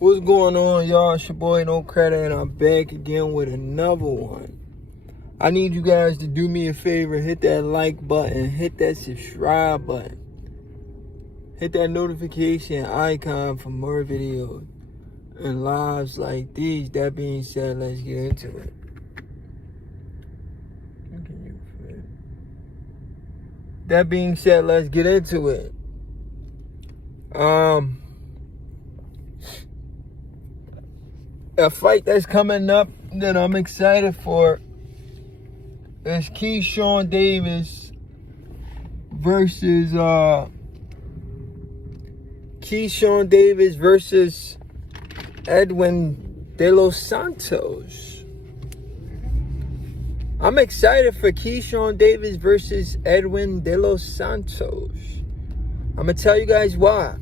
What's going on, y'all? It's your boy No Credit, and I'm back again with another one. I need you guys to do me a favor. Hit that like button. Hit that subscribe button. Hit that notification icon for more videos and lives like these. That being said, let's get into it. That being said, let's get into it. A fight that's coming up that I'm excited for is KEYSHAWN Davis versus Edwin De Los Santos. I'm excited for KEYSHAWN Davis versus Edwin De Los Santos. I'm gonna tell you guys why.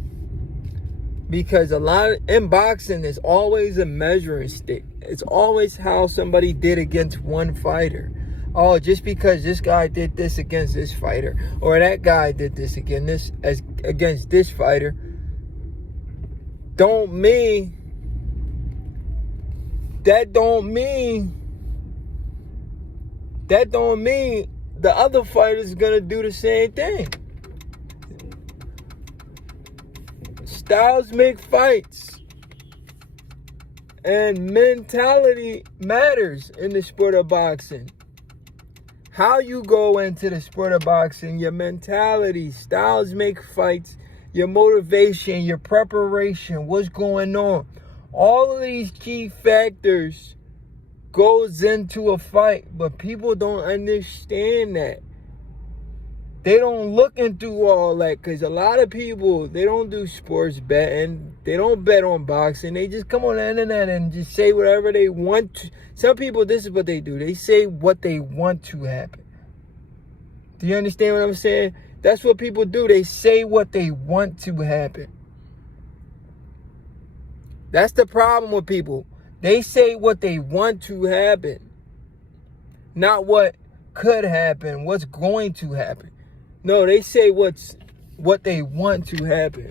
Because in boxing, there's always a measuring stick. It's always how somebody did against one fighter. Oh, just because this guy did this against this fighter, or that guy did this against this fighter, don't mean the other fighter's gonna do the same thing. Styles make fights, and mentality matters in the sport of boxing. How you go into the sport of boxing, your mentality, styles make fights, your motivation, your preparation, what's going on. All of these key factors goes into a fight, but people don't understand that. They don't look into all that, because a lot of people, they don't do sports betting. They don't bet on boxing. They just come on the internet and just say whatever they want to. Some people, this is what they do. They say what they want to happen. Do you understand what I'm saying? That's what people do. They say what they want to happen. That's the problem with people. They say what they want to happen, not what could happen, what's going to happen. No, they say what they want to happen.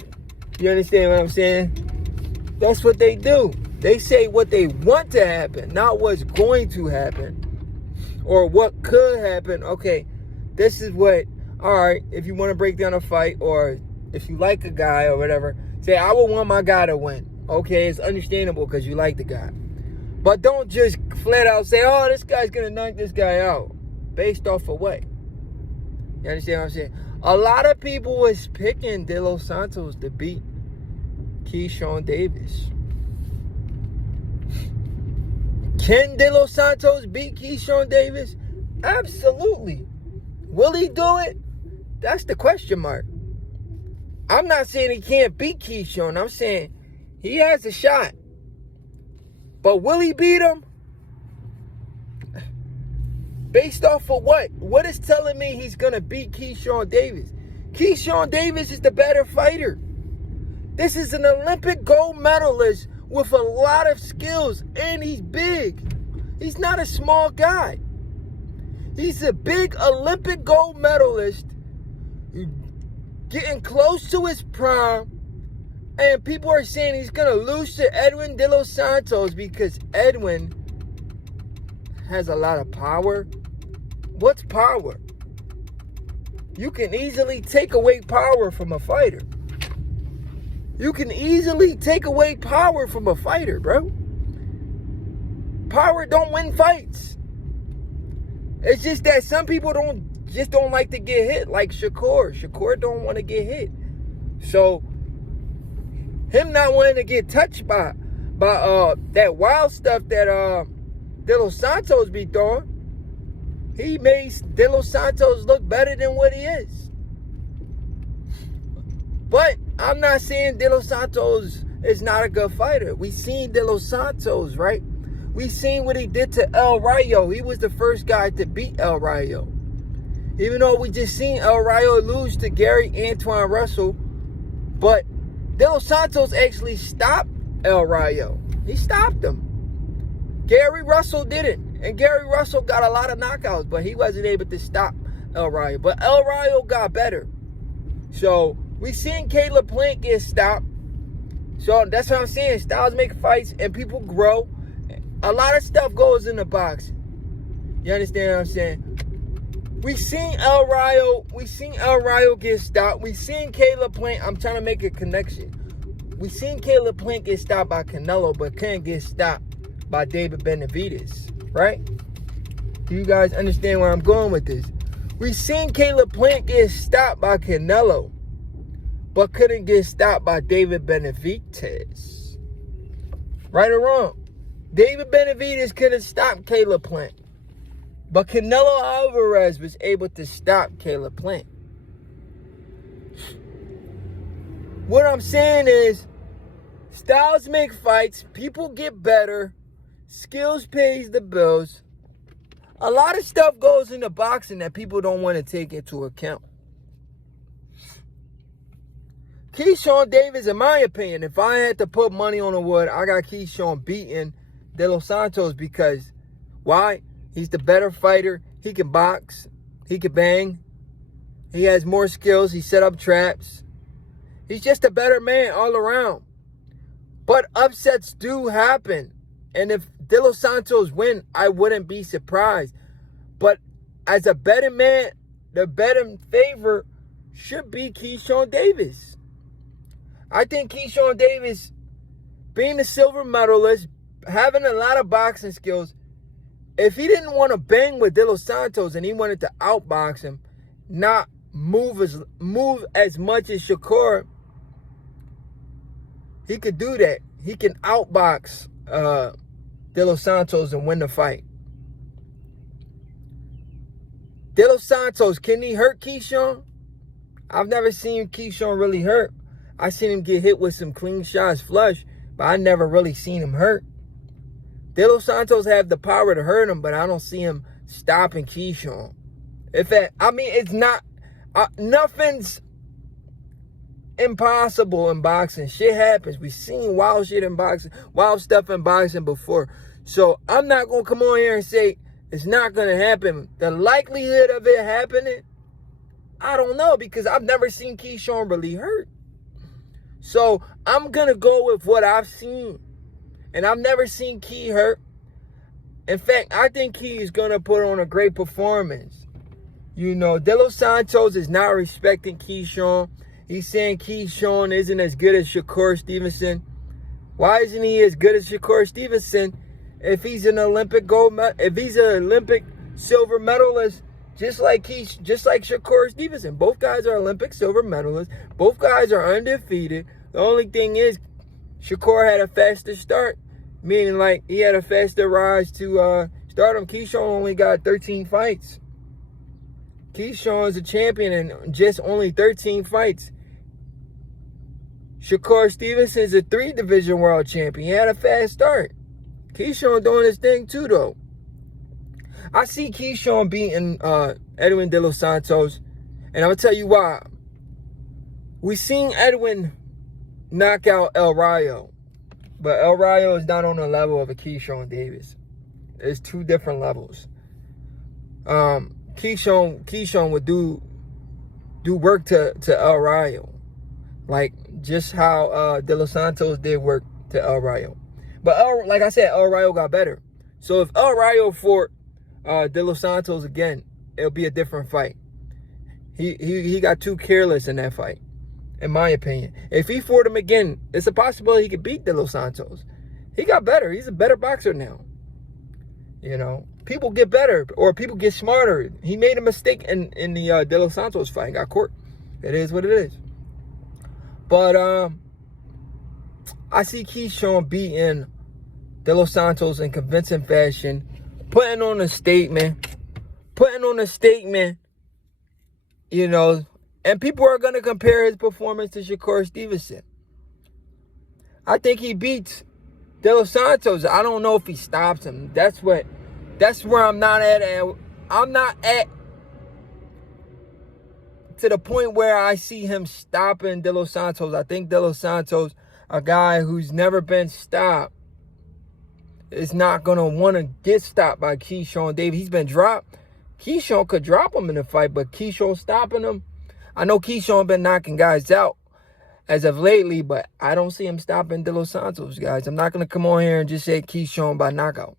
You understand what I'm saying? That's what they do. They say what they want to happen, not what's going to happen or what could happen. Okay, this is what, all right, if you want to break down a fight, or if you like a guy or whatever, say, I would want my guy to win. Okay, it's understandable because you like the guy. But don't just flat out say, oh, this guy's going to knock this guy out. Based off of what? You understand what I'm saying? A lot of people was picking De Los Santos to beat KEYSHAWN Davis. Can De Los Santos beat KEYSHAWN Davis? Absolutely. Will he do it? That's the question mark. I'm not saying he can't beat KEYSHAWN. I'm saying he has a shot. But will he beat him? Based off of what? What is telling me he's going to beat KEYSHAWN Davis? KEYSHAWN Davis is the better fighter. This is an Olympic gold medalist with a lot of skills, and he's big. He's not a small guy. He's a big Olympic gold medalist, getting close to his prime, and people are saying he's going to lose to Edwin De Los Santos because Edwin has a lot of power. What's power? You can easily take away power from a fighter. You can easily take away power from a fighter, bro. Power don't win fights. It's just that some people don't like to get hit, like Shakur. Shakur don't want to get hit. So him not wanting to get touched by that wild stuff that De Los Santos be throwing, he makes De Los Santos look better than what he is. But I'm not saying De Los Santos is not a good fighter. We seen De Los Santos, right? We seen what he did to El Rayo. He was the first guy to beat El Rayo. Even though we just seen El Rayo lose to Gary Antoine Russell, but De Los Santos actually stopped El Rayo. He stopped him. Gary Russell didn't. And Gary Russell got a lot of knockouts, but he wasn't able to stop El Rayo. But El Rayo got better. So we seen Caleb Plant get stopped. So that's what I'm saying. Styles make fights and people grow. A lot of stuff goes into boxing. You understand what I'm saying? We seen El Rayo get stopped. We seen Caleb Plant. I'm trying to make a connection. We seen Caleb Plant get stopped by Canelo, but couldn't get stopped by David Benavidez, right? Do you guys understand where I'm going with this? We seen Caleb Plant get stopped by Canelo, but couldn't get stopped by David Benavidez. Right or wrong? David Benavidez couldn't stop Caleb Plant, but Canelo Alvarez was able to stop Caleb Plant. What I'm saying is, styles make fights, people get better, skills pays the bills. A lot of stuff goes into boxing that people don't want to take into account. KEYSHAWN Davis, in my opinion, if I had to put money on the wood, I got KEYSHAWN beating De Los Santos because, why? He's the better fighter. He can box. He can bang. He has more skills. He set up traps. He's just a better man all around. But upsets do happen. And if De Los Santos win, I wouldn't be surprised. But as a betting man, the betting favor should be KEYSHAWN Davis. I think KEYSHAWN Davis, being a silver medalist, having a lot of boxing skills, if he didn't want to bang with De Los Santos and he wanted to outbox him, not move as much as Shakur, he could do that. He can outbox De Los Santos and win the fight. De Los Santos, can he hurt KEYSHAWN? I've never seen KEYSHAWN really hurt. I seen him get hit with some clean shots flush, but I never really seen him hurt. De Los Santos have the power to hurt him, but I don't see him stopping KEYSHAWN. It's not, nothing's impossible in boxing. Shit happens. We've seen wild shit in boxing, wild stuff in boxing before. So I'm not going to come on here and say it's not going to happen. The likelihood of it happening, I don't know, because I've never seen KEYSHAWN really hurt. So I'm going to go with what I've seen. And I've never seen Key hurt. In fact, I think Key is going to put on a great performance. You know, De Los Santos is not respecting KEYSHAWN. He's saying KEYSHAWN isn't as good as Shakur Stevenson. Why isn't he as good as Shakur Stevenson if he's an Olympic silver medalist, just like Shakur Stevenson? Both guys are Olympic silver medalists. Both guys are undefeated. The only thing is, Shakur had a faster start, meaning like he had a faster rise to stardom. KEYSHAWN only got 13 fights. KEYSHAWN is a champion in just only 13 fights. Shakur Stevenson is a 3-division world champion. He had a fast start. KEYSHAWN doing his thing too, though. I see KEYSHAWN beating Edwin De Los Santos, and I'm going to tell you why. We seen Edwin knock out El Rayo, but El Rayo is not on the level of a KEYSHAWN Davis. It's two different levels. KEYSHAWN would do work to El Rayo, like just how De Los Santos did work to El Rayo. But like I said, El Rayo got better. So if El Rayo fought De Los Santos again, it'll be a different fight. He got too careless in that fight, in my opinion. If he fought him again, it's a possibility he could beat De Los Santos. He got better. He's a better boxer now. You know, people get better or people get smarter. He made a mistake in the De Los Santos fight and got caught. It is what it is. But I see KEYSHAWN beating De Los Santos in convincing fashion, putting on a statement, you know, and people are going to compare his performance to Shakur Stevenson. I think he beats De Los Santos. I don't know if he stops him. That's where I'm not at. I'm not at to the point where I see him stopping De Los Santos. I think De Los Santos, a guy who's never been stopped, is not going to want to get stopped by KEYSHAWN Davis. He's been dropped. KEYSHAWN could drop him in the fight, but KEYSHAWN stopping him. I know KEYSHAWN been knocking guys out. as of lately, but I don't see him stopping De Los Santos, guys. I'm not going to come on here and just say KEYSHAWN by knockout.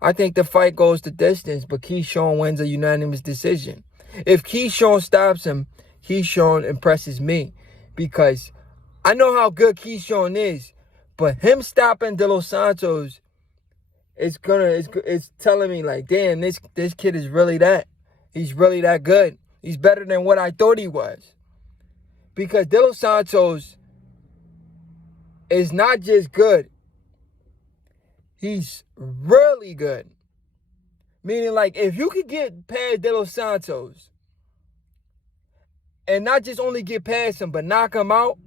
I think the fight goes the distance, but KEYSHAWN wins a unanimous decision. If KEYSHAWN stops him, KEYSHAWN impresses me because I know how good KEYSHAWN is, but him stopping De Los Santos it's telling me like, damn, this kid is really that. He's really that good. He's better than what I thought he was. Because De Los Santos is not just good. He's really good. Meaning, like, if you could get past De Los Santos and not just only get past him, but knock him out,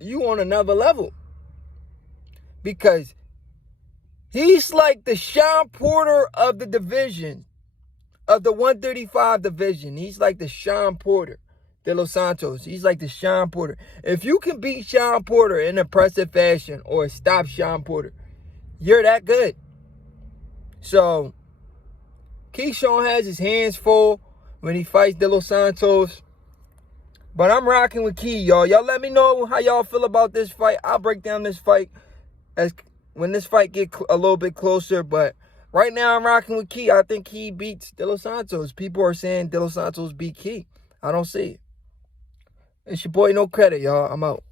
you on another level. Because he's like the Shawn Porter of the division, of the 135 division. He's like the Shawn Porter, De Los Santos. He's like the Shawn Porter. If you can beat Shawn Porter in impressive fashion or stop Shawn Porter, you're that good. So, KEYSHAWN has his hands full when he fights De Los Santos. But I'm rocking with Key, y'all. Y'all let me know how y'all feel about this fight. I'll break down this fight as when this fight get a little bit closer. But right now, I'm rocking with Key. I think Key beats De Los Santos. People are saying De Los Santos beat Key. I don't see it. It's your boy No Credit, y'all. I'm out.